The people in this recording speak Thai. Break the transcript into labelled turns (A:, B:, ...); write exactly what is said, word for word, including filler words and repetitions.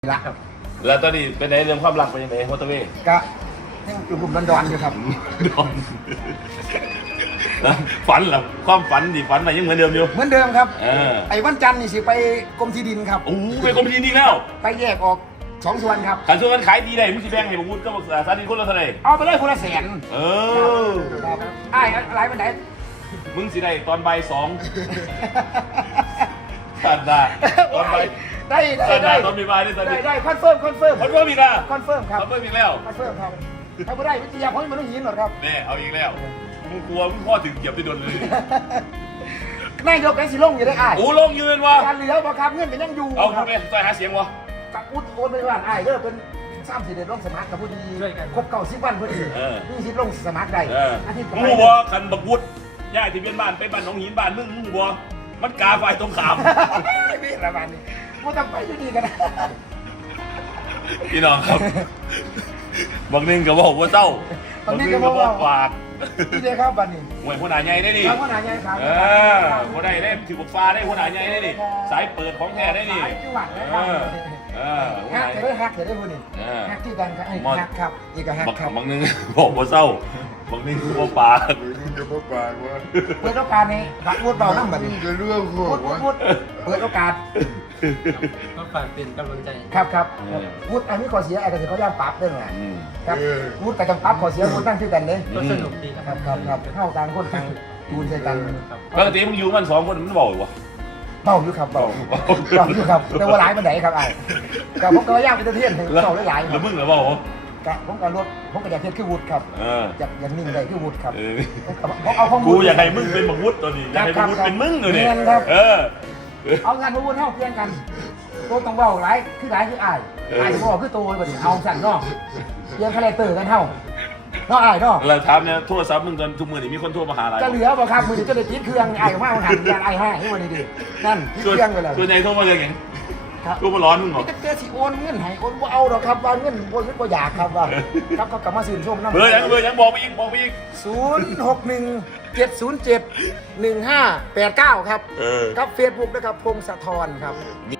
A: ละครับ
B: แล้วตอนนี้เป็นไงเรื่องความรักเป็นยังไงมอเตอร์เวย์
A: ก็ยังอยู่กลุ่มดอนๆอยู่ครับ
B: ดอนนะฝันเหรอความฝันดิฝันมายังเหมือนเดิมอยู่
A: เหมือนเดิมครับ
B: เออ
A: ไอ้วันจันทร์นี่สิไปกรมที่ดินครับ
B: โอ้ไปกรมที่ดินอีกแล้ว
A: ไปแยกออกสองส่วนครับ
B: ขันส่วนมันขายดีได้มึงสิแบ่งให้ผมพูดก็บอกสาธิตคนละเท่าไหร่
A: เอาไปเลยคนละแสน
B: เออ
A: ครับไอ้อะไรมันไหน
B: มึงสิได้ตอนบ่ายสองขาดได้ตอนบ่าย
A: ได้ได้
B: ขาดได้
A: ได้
B: ตอนบ่ายได้ตอน
A: ได้
B: นี้
A: ได้คอนเฟิร์มคอนเฟิร์ม
B: คอนเฟิร์มอีกแล้ว
A: คอนเฟิร์มครับ
B: คอนเฟิร์มอีกแล้ว
A: คอนเฟิร์มครับถ้าไม่ได้วิทยาเพราะมันต้องยินหรอกครับ
B: แน่เอาอีกแล้วมึงกลัวมึงพ่อถึงเหยียบไปโดนเลย
A: นายกไอ้สิลงอยู่ได้ไอ้
B: โอ้ลงยืนวะ
A: การเหลือบ่ครับเงื่อนเป็นยังอยู่
B: เอา
A: ค
B: พู
A: รั
B: ด
A: บ
B: เลยต่อยหาเสียงวะ
A: กับอุดโอนไปบ้านไอ้เด้อเป็นสามสี่เดือนลงสมัครกับพอดีครบเก้าสิบวันพอดีนี่สิลงสมัครได้
B: เออ
A: อาทิตย์
B: มึงบัวคันบักวุฒิย่ายที่เป็นบ้านไปบ้านหนองหินบ้านมึงมึงบัวมันกาไฟตรงขาม
A: นี่ละบ้านนี้มันต้องไปอยู่ดีกันนะ
B: พี่น้องครับ บางนึงก็บอกว่าเศร้าบางนึงก็บอกฝาก
A: นี่เลยครับบ้านนี้
B: หวยหัวหน้าใหญ่ได้ดิ
A: ครับหัวหน้าใหญ่ครับ
B: เออหัวหน้าได้ถือบุกฟ้าได้หัวหน้าใหญ่ได้ดิสายเปิดของแท้ได้ดิ
A: สายจังหวัด
B: เอ
A: นะครับ
B: อเออหัวห
A: ฮัก
B: น้า
A: จะได้ฮักจะได้พูดนี่
B: เออ
A: ฮักที่กันครับไอ้ฮักครับอีกก็ฮัก
B: บาง
A: ครับ
B: บางนึงบอกว่าเศร้าบางนึงคือว่าปาก
C: มึงจะพ่อปากว่า
A: เปิดโอกาสนี้บักพูดเบาน้ำบัด
C: มึ
A: นี้
C: งจะเรื่องข
A: พู
C: อ
A: ด
C: ง
A: พูด
C: วะ
A: พูดเปิดโอกาส
D: ก็ฝากเป็นกำลังใจ
A: ครับครับพูดอันนี้ขอเสียไอ้กระสือเขาย่างปรับด้วยไง
B: อืม
A: ครับพูดกับจังปรับขอเสียพูดตั้งชื่อกันเลย
D: ก็สนุกดีค
A: ค
D: รั
A: รั
D: บบ
A: ครับครับเข้าต่างคนต่างจูนใส่กัน
B: ปกติมึงอยู่มันสองคนมันบอกวะ
A: เบาอยู่ครับเบาเบาอยู่ครับแต่ว่าหลายมันไหนครับไอ้กับผมก็ย่างเป็นเทียนเบาหลายๆค
B: แล้
A: รั
B: ว
A: บ
B: มึงเหรอบอก
A: กับผมก็รถผมก็อยากเทียนคือวุฒิครับ
B: เออ
A: อยากอยากนิ่งได้คือวุฒิครับ
B: เออ
A: ผมเอาข้อมูล
B: กูอยากให้มึงเป็นบักวุฒิตัวนี้อยากให้บักวุฒิเป็นมึงเลยเนี่ย
A: เรียนครับ
B: เออ
A: เอางานมาวุฒิเท่าเพียงกันตัวต้องเบาหลายคือหลายคือไอ้ไอ้ที่บอกคือตัวแบบนี้เอาสั่นเนาะเพียงคาแรคเตอร์กันเท่าเนาะไอ้เนาะ
B: เราถามเนี่ยโทรศัพท์มึงตอนทุกมือนี่มีคนโทรมาหาอะไร
A: จะเหลือบ่ครับมือนี้จะได้ติดเครื่องไอ้มากมันหันยานไอ้ห้าให้วันนี้ดินั่นติด
B: ส่วน
A: เครื่องไปแล้ว
B: ส่วนใหญ่โทรมาเรื่องอย่าง
A: ครับ
B: โทรมาร้อนมึงเหรอ
A: นี่ก็เจอสิโอนเงินให้โอนบ่เอาหรอกครับว่าเงินบ่ยึดบ่อยากครับว่าครับก็กลับมาซื้อชมน้ำ
B: เบอร์ยังเบอร์ยังบอกไปอีกบอกไปอีก
A: ศูนย์หกหนึ่งเจ็ดศูนย์เจ็ดหนึ่งห้าแปดเก้าครับ
B: เออ
A: กับเฟซบุ๊กนะครับพงศธรครับ